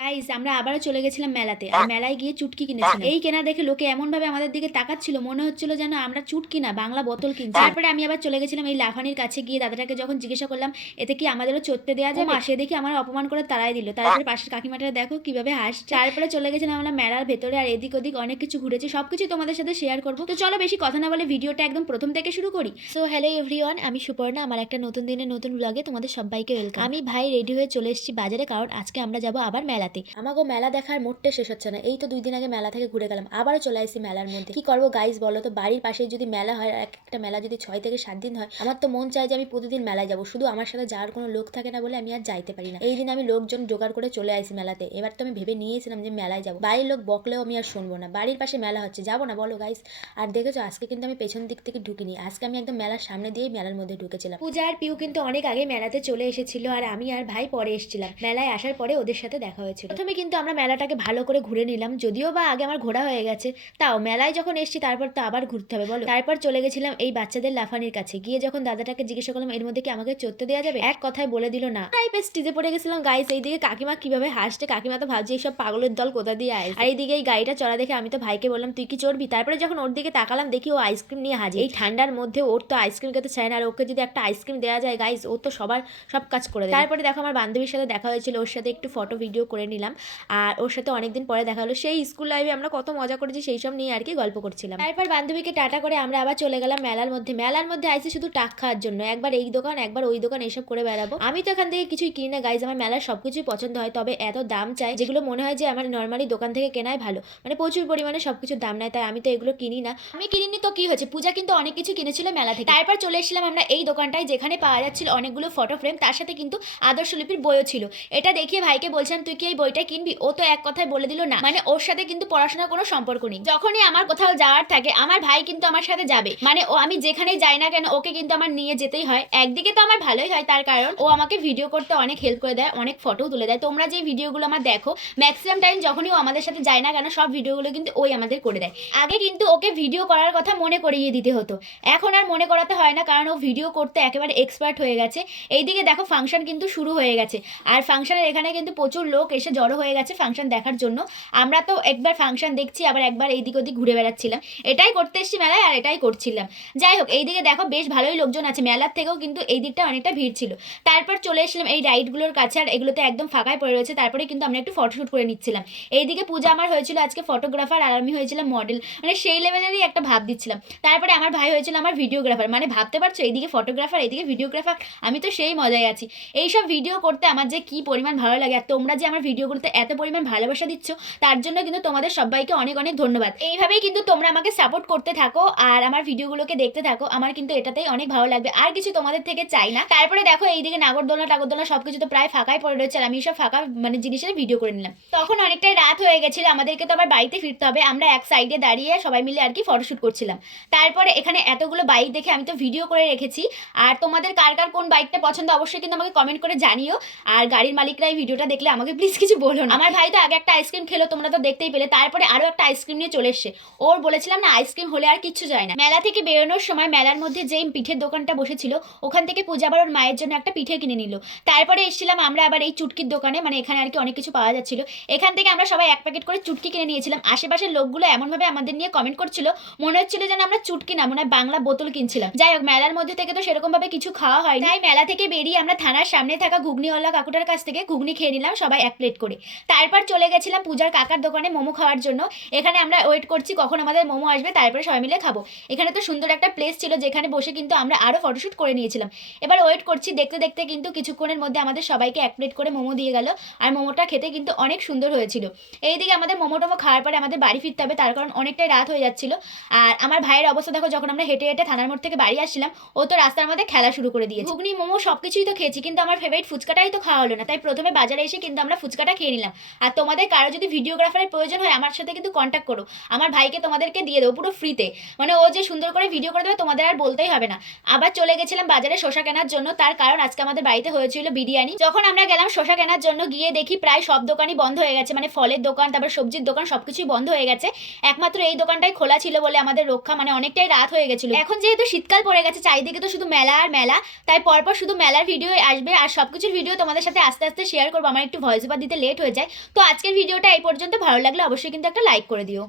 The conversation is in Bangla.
গাইস আমরা আবারও চলে গেছিলাম মেলাতে। আর মেলায় গিয়ে চুটকি কিনেছিলাম। এই কেনা দেখে লোকে এমনভাবে আমাদের দিকে তাকাচ্ছিল, মনে হচ্ছিল যেন আমরা চুটকি না বাংলা বোতল কিনছি। তারপরে আমি আবার চলে গেছিলাম এই লাফানির কাছে, গিয়ে দাদাটাকে যখন জিজ্ঞাসা করলাম এতে কি আমাদেরও চড়তে দেওয়া যাবে, সে দেখি আমার অপমান করে তাড়াই দিল। তারপরে পাশের কাকিমাটা দেখো কিভাবে হাসছে। তারপরে চলে গেছিলাম আমরা মেলার ভেতরে, আর এদিক ওদিক অনেক কিছু ঘুরেছি, সবকিছু তোমাদের সাথে শেয়ার করবো। তো চলো বেশি কথা না বলে ভিডিওটা একদম প্রথম থেকে শুরু করি। সো হ্যালো এভরিওয়ান, আমি সুপর্ণা, আমার একটা নতুন দিনে নতুন ব্লগে তোমাদের সবাইকে ওয়েলকাম। আমি ভাই রেডি হয়ে চলে এসেছি বাজারে, কারণ আজকে আমরা যাব আবার মেলাতে। আমাকে মেলা দেখার মোটে শেষ হচ্ছে না। এই তো 2 দিন আগে মেলা থেকে ঘুরে গেলাম, আবারও চলে আসছি মেলার মধ্যে। কি করবো গাইস বলো তো, বাড়ির পাশে যদি মেলা হয়, আর একটা মেলা যদি 6 থেকে 7 দিন হয়, আমার তো মন চায় যে আমি প্রতিদিন মেলায় যাবো। শুধু আমার সাথে যাওয়ার কোনো লোক থাকে না বলে আমি আর যাইতে পারি না। এই দিন আমি লোকজন জোগাড় করে চলে আসি মেলাতে। এবার তো আমি ভেবে নিয়েছিলাম যে মেলায় যাবো, বাড়ির লোক বকলেও আমি আর শুনবো না। বাড়ির পাশে মেলা হচ্ছে, যাবো না বলো গাইস? আর দেখেছো আজকে কিন্তু আমি পেছন দিক থেকে ঢুকিনি, আজকে আমি একদম মেলার সামনে দিয়েই মেলার মধ্যে ঢুকেছিলাম। পূজা আর পিউ কিন্তু অনেক আগে মেলাতে চলে এসেছিল, আর আমি আর ভাই পরে এসেছিলাম। মেলায় আসার পরে ওদের সাথে দেখা হয়েছিল। প্রথমে কিন্তু আমরা মেলাটাকে ভালো করে ঘুরে নিলাম, যদিও বা আগে আমার ঘোরা হয়ে গেছে, তাও মেলায় যখন এসেছি তারপর তো আবার ঘুরতে হবে বলো। তারপর চলে গেছিলাম এই বাচ্চাদের লাফানির কাছে, গিয়ে যখন দাদাটাকে জিজ্ঞাসা করলাম এর মধ্যে কি আমাকে চড়তে দেওয়া যাবে, এক কথায় বলে দিল না। টাইপের স্টেজে পড়ে গেছিলাম গাইস। এইদিকে কাকিমা কিভাবে হাসছে, কাকিমা তো ভাবছে এইসব পাগলের দল কোথা দিয়ে আয়। আর এইদিকে এই গাড়িটা চড়া দেখে আমি তো ভাইকে বললাম তুই কি চড়বি। তারপরে যখন ওর দিকে তাকালাম দেখি ও আইসক্রিম নিয়ে হাজির। এই ঠান্ডার মধ্যে ওর তো আইসক্রিম খেতে চায় না, আর ওকে যদি একটা আইসক্রিম দেওয়া যায় গাইস, ও তো সবার সব কাজ করে দেয়। তারপরে দেখো আমার বান্ধবীর সাথে দেখা হয়েছিল, ওর সাথে একটু ফটো ভিডিও করে নিলাম। আর ওর সাথে অনেকদিন পরে দেখা হলো, সেই স্কুল লাইফে আমরা কত মজা করেছি সেই সব নিয়ে আর কি গল্প করছিলাম। তারপর বান্ধবীকে টাটা করে আমরা আবার চলে গেলাম মেলার মধ্যে। মেলার মধ্যে আইসি শুধু টাক খাওয়ার জন্য, একবার এই দোকান একবার ওই দোকান এসব করে বেড়াবো। আমি তো এখান থেকে কিছুই কিনে গাইজ, আমার মেলার সবকিছুই পছন্দ হয়, তবে এত দাম চাই যেগুলো মনে হয় যে আমার নর্মালি দোকান থেকে কেনাই ভালো, মানে প্রচুর পরিমাণে সবকিছুর দাম নেয়, তাই আমি তো এগুলো কিনি না। আমি কিনিনি তো কি হয়েছে, পূজা কিন্তু অনেক কিছু কিনেছিল মেলা থেকে। তারপর চলে এসেছিলাম আমরা এই দোকানটায়, যেখানে পাওয়া যাচ্ছিল অনেকগুলো ফটো ফ্রেম, তার সাথে কিন্তু আদর্শলিপির বইও ছিল। এটা দেখিয়ে ভাইকে বলছিলাম তুই কি এই বইটা কিনবি, ও তো এক কথায় বলে দিল না, মানে ওর সাথে কিন্তু পড়াশোনার কোনো সম্পর্ক নেই। যখনই আমার কোথাও যাওয়ার থাকে আমার ভাই কিন্তু আমার সাথে যাবে, মানে ও আমি যেখানেই যাই না কেন ওকে কিন্তু আমার নিয়ে যেতেই হয়। একদিকে তো আমার ভালোই হয়, তার কারণ ও আমাকে ভিডিও করতে অনেক হেল্প করে দেয়, অনেক ফটো তুলে দেয়। তোমরা যে ভিডিওগুলো আমার দেখো ম্যাক্সিমাম টাইম যখনই ও আমাদের সাথে যায় না কেন, সব ভিডিওগুলো কিন্তু ওই আমাদের করে দেয়। আগে কিন্তু ওকে ভিডিও করার কথা মনে করিয়ে দিতে হতো, এখন আর মনে করাতে হয় না, কারণ ও ভিডিও করতে একেবারে এক্সপার্ট হয়ে গেছে। এইদিকে দেখো ফাংশন কিন্তু শুরু হয়ে গেছে, আর ফাংশনের এখানে কিন্তু প্রচুর লোক এসে জড়ো হয়ে গেছে ফাংশন দেখার জন্য। আমরা তো একবার ফাংশন দেখছি, আবার একবার এইদিক ওদিক ঘুরে বেড়াচ্ছিলাম। এটাই করতে এসেছি মেলায়, আর এটাই করছিলাম। যাই হোক, এইদিকে দেখো বেশ ভালোই লোকজন আছে, মেলার থেকেও কিন্তু এই দিকটা অনেকটা ভিড় ছিল। তারপর চলে এসলাম এই রাইডগুলোর কাছে, আর এগুলোতে একদম ফাঁকায় পড়ে রয়েছে। তারপরে কিন্তু আমরা একটু ফটোশ্যুট করে নিচ্ছিলাম। এইদিকে পূজা আমার হয়েছিল আজকে ফটোগ্রাফার, আর আমি হয়েছিলাম মডেল, মানে সেই লেভেলেরই একটা ভাব দিচ্ছিলাম। তারপরে আমার ভাই হয়েছিল আমার ভিডিওগ্রাফার, মানে ভাবতে পারছো এইদিকে ফটোগ্রাফার এইদিকে ভিডিওগ্রাফার, আমি তো সেই মজায় আছি। এইসব ভিডিও করতে আমার যে কি পরিমাণ ভালো লাগে, আর তোমরা যে আমার ভিডিওগুলোতে এত পরিমাণ ভালোবাসা দিচ্ছ তার জন্য কিন্তু তোমাদের সবাইকে অনেক অনেক ধন্যবাদ। এইভাবেই কিন্তু তোমরা আমাকে সাপোর্ট করতে থাকো আর আমার ভিডিওগুলোকে দেখতে থাকো, আমার কিন্তু এটাতেই অনেক ভালো লাগবে, আর কিছু তোমাদের থেকে চাই না। তারপরে দেখো এইদিকে নাগরদোলনা টাগরদোলনা সবকিছু তো প্রায় ফাঁকাই পড়ে রয়েছে, আর আমি সব ফাঁকা মানে জিনিসের ভিডিও করে নিলাম। তখন অনেকটাই রাত হয়ে গেছিল, আমাদেরকে তো আবার বাড়িতে ফিরতে হবে। আমরা এক সাইডে দাঁড়িয়ে সবাই মিলে আর কি ফটোশ্যুট করছিলাম। তারপরে এখানে এতগুলো বাইক দেখে আমি তো ভিডিও করে রেখেছি, আর তোমাদের কার কার কোন বাইকটা পছন্দ অবশ্যই কিন্তু আমাকে কমেন্ট করে জানিও। আর গাড়ির মালিকরা এই ভিডিওটা দেখলে আমাকে প্লিজ কিছু বলো না। আমার ভাই তো আগে একটা আইসক্রিম খেলো, তোমরা তো দেখতেই পেলে, তারপরে আরো একটা আইসক্রিম নিয়ে চলে এসছে। ওর বলেছিলাম না আইসক্রিম হলে আর কিচ্ছু যায় না। মেলা থেকে বেরোনোর সময় মেলার মধ্যে যেই পিঠের দোকানটা বসেছিল ওখান থেকে পূজা আবার ওর মায়ের জন্য একটা পিঠে কিনে নিল। তারপরে এসেছিলাম আমরা আবার এই চুটকির দোকানে, মানে এখানে আর কি অনেক কিছু পাওয়া যাচ্ছিল। এখান থেকে আমরা সবাই এক প্যাকেট করে চুটকি কিনে নিয়েছিলাম। আশেপাশের লোকগুলো এমনভাবে আমাদের নিয়ে কমেন্ট করছিল, মনে হচ্ছিল যেন আমরা চুটকি না মনে হয় বাংলা বোতল কিনছিলাম। যাই হোক, মেলার মধ্যে থেকে তো সেরকম ভাবে কিছু খাওয়া হয়, তাই মেলা থেকে বেরিয়ে আমরা থানার সামনে থাকা ঘুগনিওয়ালা কাকুটার কাছ থেকে ঘুগনি খেয়ে নিলাম সবাই এক প্লেট করে। তারপর চলে গেছিলাম পূজার কাকার দোকানে মোমো খাওয়ার জন্য। এখানে আমরা ওয়েট করছি কখন আমাদের মোমো আসবে, তারপরে সবাই মিলে খাবো। এখানে তো সুন্দর একটা প্লেস ছিল যেখানে বসে কিন্তু আমরা আরো ফটোশুট করে নিয়েছিলাম। এবার ওয়েট করছি, দেখতে দেখতে কিন্তু কিছুক্ষণের মধ্যে আমাদের সবাইকে এক প্লেট করে মোমো দিয়ে গেল, আর মোমোটা খেতে কিন্তু অনেক সুন্দর হয়েছিল। এইদিকে আমাদের মোমো টোমো খাওয়ার পরে আমাদের বাড়ি ফিরতে হবে, তার কারণ অনেকটাই রাত হয়ে যাচ্ছিল। আর আমার ভাইয়ের অবস্থা দেখো, যখন আমরা হেঁটে হেঁটে থানার মোড় থেকে বাড়ি আসছিলাম ও তো রাস্তার মধ্যে খেলা শুরু করে দিয়েছে। ঘুগনি মোমো সবকিছুই তো খেয়েছি, কিন্তু আমার ফেভারিট ফুচকাটাই তো খাওয়া হলো না, তাই প্রথমে বাজারে এসে কিন্তু আমরা ফুচকাটা খেয়ে নিলাম। আর তোমাদের কারো যদি ভিডিওগ্রাফারের প্রয়োজন হয় আমার সাথে কিন্তু কন্ট্যাক্ট করো, আমার ভাইকে তোমাদেরকে দিয়ে দেবো পুরো ফ্রিতে, মানে ও যে সুন্দর করে ভিডিও করে দেবে তোমাদের আর বলতেই হবে না। আবার চলে গেছিলাম বাজারে শসা কেনার জন্য, তার কারণ আজকে আমাদের বাড়িতে হয়েছিল বিরিয়ানি। যখন আমরা গেলাম শসা কেনার জন্য, গিয়ে দেখি প্রায় সব দোকানই বন্ধ হয়ে গেছে, মানে ফলের দোকান তারপর সবজির দোকান সবকিছুই বন্ধ হয়ে গেছে। একমাত্র এই দোকানটাই খোলা ছিল বলে আমাদের রক্ষা, মানে অনেকটাই রাত হয়ে গেছিল। এখন যেহেতু শীতকাল পড়ে গেছে চারিদিকে তো শুধু মেলা আর মেলা, তাই পরপর শুধু মেলার ভিডিও আসবে, আর সবকিছুর ভিডিও তোমাদের সাথে আস্তে আস্তে শেয়ার করবো। আমার একটু ভয়েস ওভার দিতে লেট হয়ে যায়। তো আজকের ভিডিওটা এই পর্যন্ত, ভালো লাগলে অবশ্যই কিন্তু একটা লাইক করে দিও।